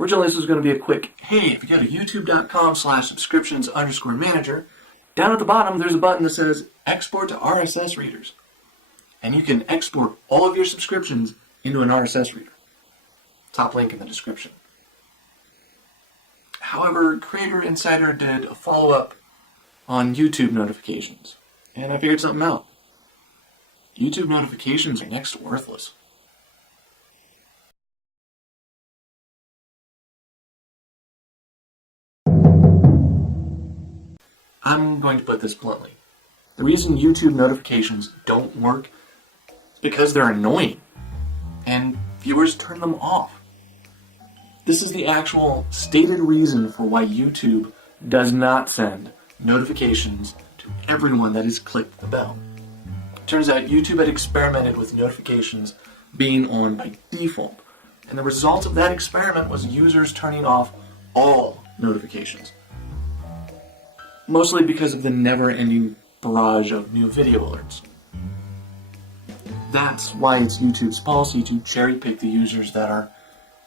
Originally this was going to be a quick, hey, if you go to youtube.com/subscriptions_manager, down at the bottom there's a button that says export to RSS readers. And you can export all of your subscriptions into an RSS reader. Top link in the description. However, Greader Insider did a follow-up on YouTube notifications, and I figured something out. YouTube notifications are next to worthless. I'm going to put this bluntly. The reason YouTube notifications don't work is because they're annoying, and viewers turn them off. This is the actual stated reason for why YouTube does not send notifications to everyone that has clicked the bell. It turns out YouTube had experimented with notifications being on by default, and the result of that experiment was users turning off all notifications. Mostly because of the never-ending barrage of new video alerts. That's why it's YouTube's policy to cherry-pick the users that are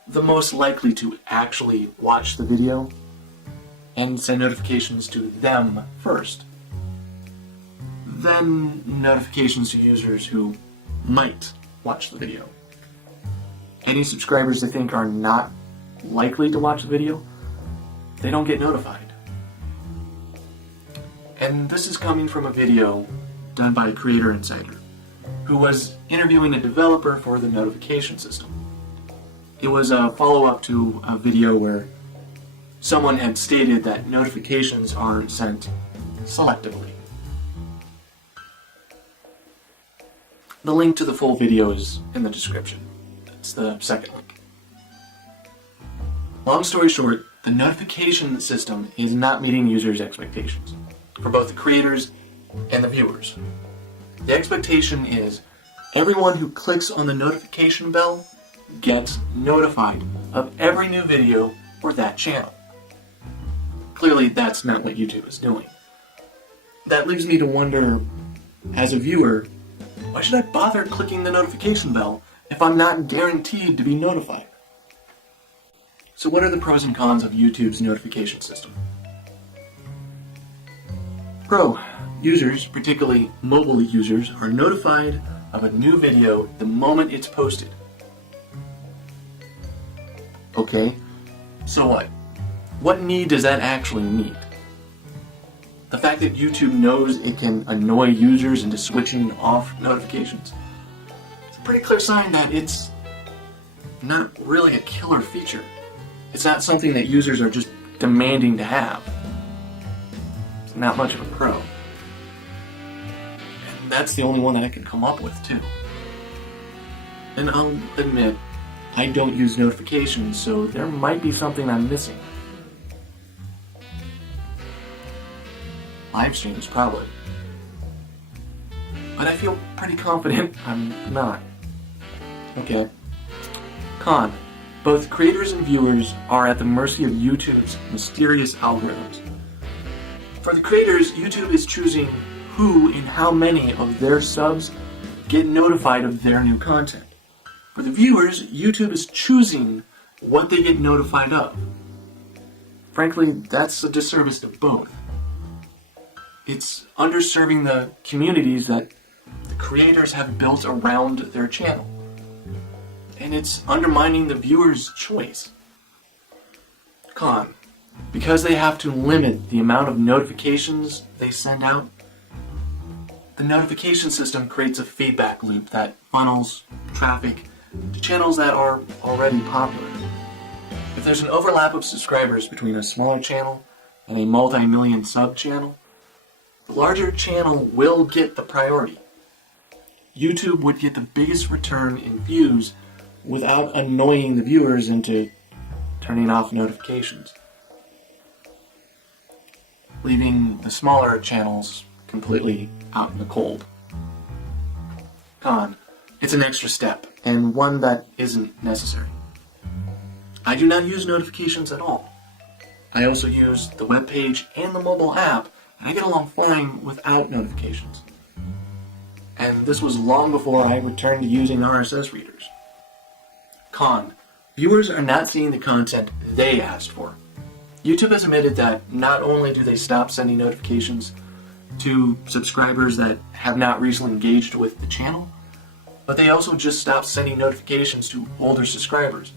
the most likely to actually watch the video and send notifications to them first. Then notifications to users who might watch the video. Any subscribers they think are not likely to watch the video, they don't get notified. And this is coming from a video done by Creator Insider, who was interviewing a developer for the notification system. It was a follow-up to a video where someone had stated that notifications are sent selectively. The link to the full video is in the description. It's the second link. Long story short, the notification system is not meeting users' expectations for both the creators and the viewers. The expectation is everyone who clicks on the notification bell gets notified of every new video for that channel. Clearly, that's not what YouTube is doing. That leaves me to wonder, as a viewer, why should I bother clicking the notification bell if I'm not guaranteed to be notified? So what are the pros and cons of YouTube's notification system? Pro. Users, particularly mobile users, are notified of a new video the moment it's posted. Okay, so what? What need does that actually meet? The fact that YouTube knows it can annoy users into switching off notifications? It's a pretty clear sign that it's not really a killer feature. It's not something that users are just demanding to have. It's not much of a pro. And that's the only one that I can come up with, too. And I'll admit, I don't use notifications, so there might be something I'm missing. Live streams, probably. But I feel pretty confident I'm not. Okay. Con. Both creators and viewers are at the mercy of YouTube's mysterious algorithms. For the creators, YouTube is choosing who and how many of their subs get notified of their new content. For the viewers, YouTube is choosing what they get notified of. Frankly, that's a disservice to both. It's underserving the communities that the creators have built around their channel. And it's undermining the viewer's choice. Con. Because they have to limit the amount of notifications they send out, the notification system creates a feedback loop that funnels traffic to channels that are already popular. If there's an overlap of subscribers between a smaller channel and a multi-million sub channel, the larger channel will get the priority. YouTube would get the biggest return in views without annoying the viewers into turning off notifications, leaving the smaller channels completely out in the cold. Con. It's an extra step, and one that isn't necessary. I do not use notifications at all. I also use the web page and the mobile app, and I get along fine without notifications. And this was long before I returned to using RSS readers. Con. Viewers are not seeing the content they asked for. YouTube has admitted that not only do they stop sending notifications to subscribers that have not recently engaged with the channel, but they also just stop sending notifications to older subscribers,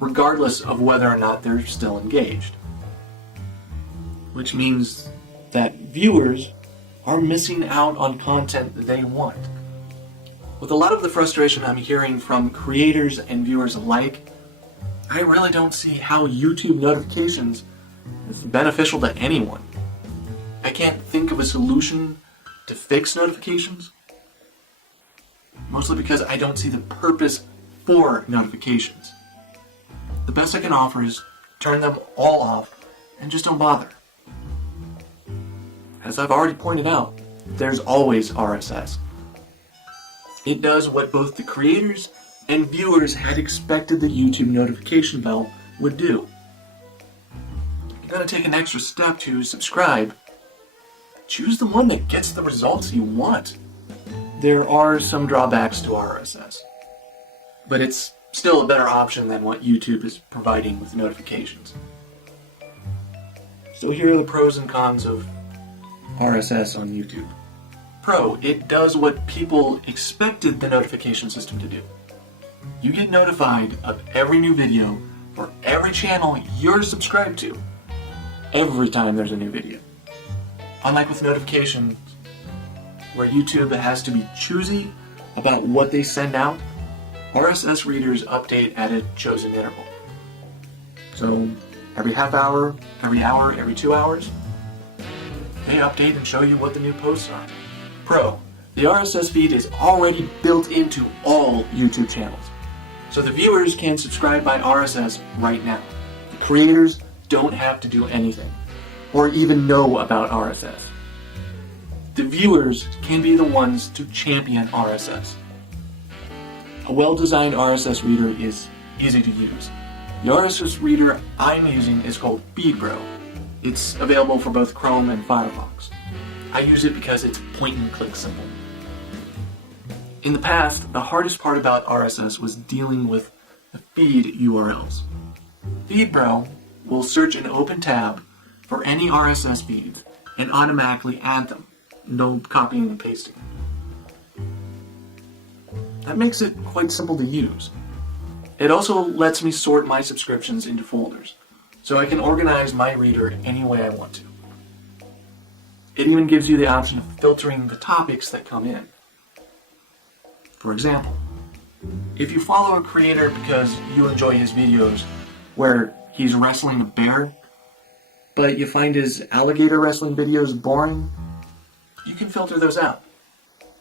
regardless of whether or not they're still engaged. Which means that viewers are missing out on content that they want. With a lot of the frustration I'm hearing from creators and viewers alike, I really don't see how YouTube notifications is beneficial to anyone. I can't think of a solution to fix notifications, mostly because I don't see the purpose for notifications. The best I can offer is turn them all off and just don't bother. As I've already pointed out, there's always RSS. It does what both the creators and viewers had expected the YouTube notification bell would do. If you're going to take an extra step to subscribe, choose the one that gets the results you want. There are some drawbacks to RSS, but it's still a better option than what YouTube is providing with notifications. So here are the pros and cons of RSS on YouTube. Pro, it does what people expected the notification system to do. You get notified of every new video for every channel you're subscribed to, every time there's a new video. Unlike with notifications, where YouTube has to be choosy about what they send out, RSS readers update at a chosen interval. So every half hour, every hour, every 2 hours, they update and show you what the new posts are. Pro, the RSS feed is already built into all YouTube channels, so the viewers can subscribe by RSS right now. The creators don't have to do anything, or even know about RSS. The viewers can be the ones to champion RSS. A well-designed RSS reader is easy to use. The RSS reader I'm using is called FeedBro. It's available for both Chrome and Firefox. I use it because it's point-and-click simple. In the past, the hardest part about RSS was dealing with the feed URLs. FeedBro will search an open tab for any RSS feeds and automatically add them. No copying and pasting. That makes it quite simple to use. It also lets me sort my subscriptions into folders, so I can organize my reader any way I want to. It even gives you the option of filtering the topics that come in. For example, if you follow a creator because you enjoy his videos where he's wrestling a bear, but you find his alligator wrestling videos boring, you can filter those out,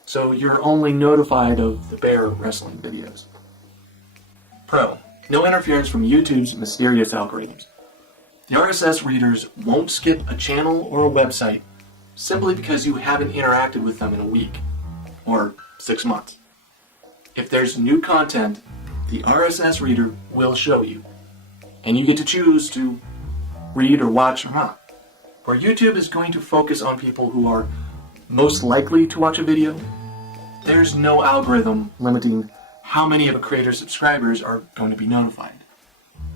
so you're only notified of the bear wrestling videos. Pro, no interference from YouTube's mysterious algorithms. The RSS readers won't skip a channel or a website simply because you haven't interacted with them in a week or 6 months. If there's new content, the RSS reader will show you, and you get to choose to read or watch or not. Where YouTube is going to focus on people who are most likely to watch a video, there's no algorithm limiting how many of a creator's subscribers are going to be notified.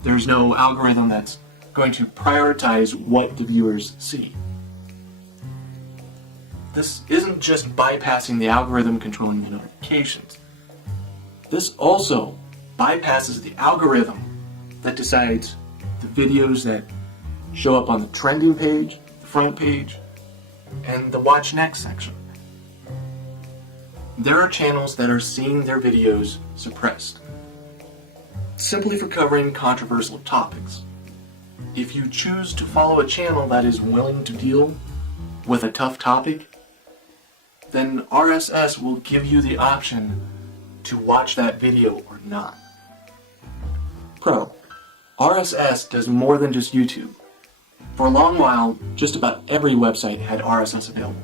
There's no algorithm that's going to prioritize what the viewers see. This isn't just bypassing the algorithm controlling the notifications. This also bypasses the algorithm that decides the videos that show up on the trending page, the front page, and the watch next section. There are channels that are seeing their videos suppressed, simply for covering controversial topics. If you choose to follow a channel that is willing to deal with a tough topic, then RSS will give you the option to watch that video or not. Pro, RSS does more than just YouTube. For a long while, just about every website had RSS available,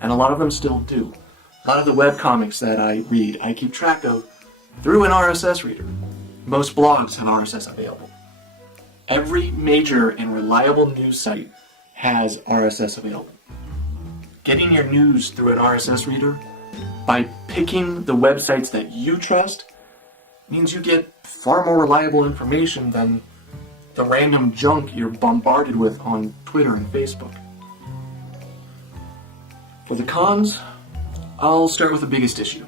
and a lot of them still do. A lot of the webcomics that I read, I keep track of through an RSS reader. Most blogs have RSS available. Every major and reliable news site has RSS available. Getting your news through an RSS reader by picking the websites that you trust means you get far more reliable information than the random junk you're bombarded with on Twitter and Facebook. For the cons, I'll start with the biggest issue.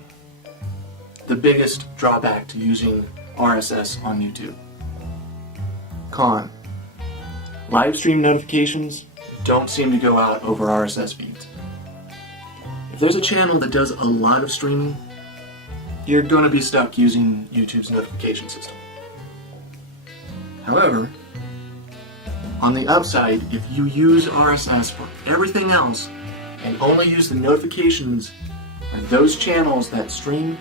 The biggest drawback to using RSS on YouTube. Con. Live stream notifications don't seem to go out over RSS feeds. If there's a channel that does a lot of streaming, you're going to be stuck using YouTube's notification system. However, on the upside, if you use RSS for everything else and only use the notifications on those channels that stream,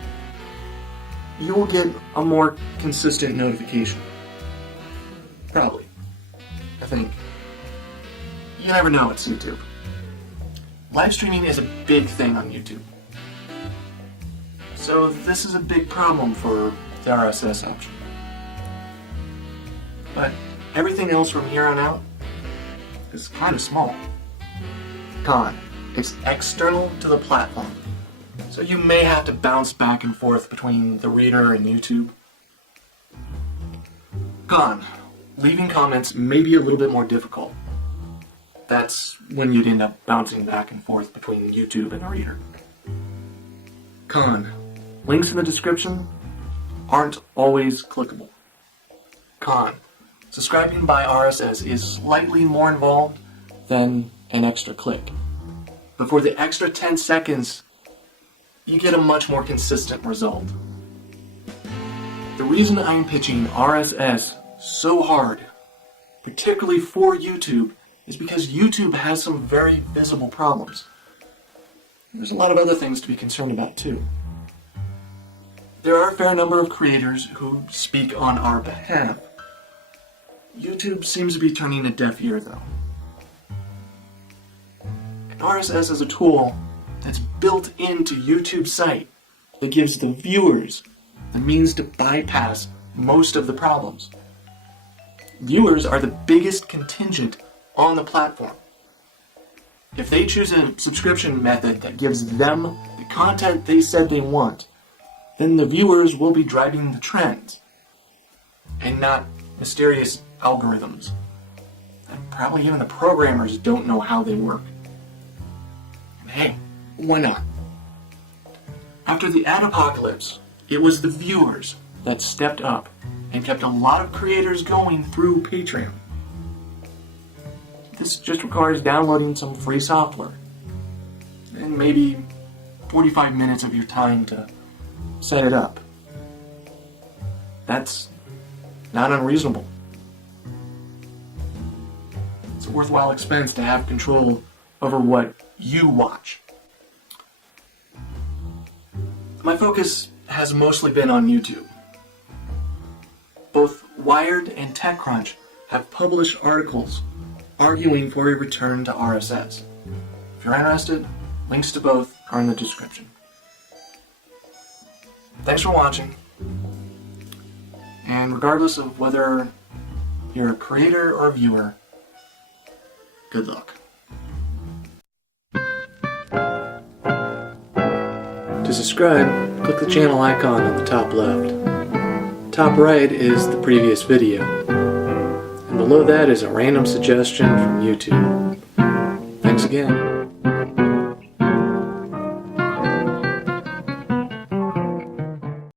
you will get a more consistent notification. Probably. I think. You never know, it's YouTube. Live streaming is a big thing on YouTube. So this is a big problem for the RSS option. But everything else from here on out is kind of small. Con. It's external to the platform. So you may have to bounce back and forth between the Reader and YouTube. Con. Leaving comments may be a little bit more difficult. That's when you'd end up bouncing back and forth between YouTube and the Reader. Con. Links in the description aren't always clickable. Con. Subscribing by RSS is slightly more involved than an extra click. But for the extra 10 seconds, you get a much more consistent result. The reason I'm pitching RSS so hard, particularly for YouTube, is because YouTube has some very visible problems. There's a lot of other things to be concerned about too. There are a fair number of creators who speak on our behalf. YouTube seems to be turning a deaf ear though. And RSS is a tool that's built into YouTube's site that gives the viewers the means to bypass most of the problems. Viewers are the biggest contingent on the platform. If they choose a subscription method that gives them the content they said they want, then the viewers will be driving the trends, and not mysterious algorithms. And probably even the programmers don't know how they work. And hey, why not? After the ad apocalypse, it was the viewers that stepped up and kept a lot of creators going through Patreon. This just requires downloading some free software and maybe 45 minutes of your time to set it up. That's not unreasonable. It's a worthwhile expense to have control over what you watch. My focus has mostly been on YouTube. Both Wired and TechCrunch have published articles arguing for a return to RSS. If you're interested, links to both are in the description. Thanks for watching, and regardless of whether you're a creator or viewer, good luck. To subscribe, click the channel icon on the top left. Top right is the previous video, and below that is a random suggestion from YouTube. Thanks again.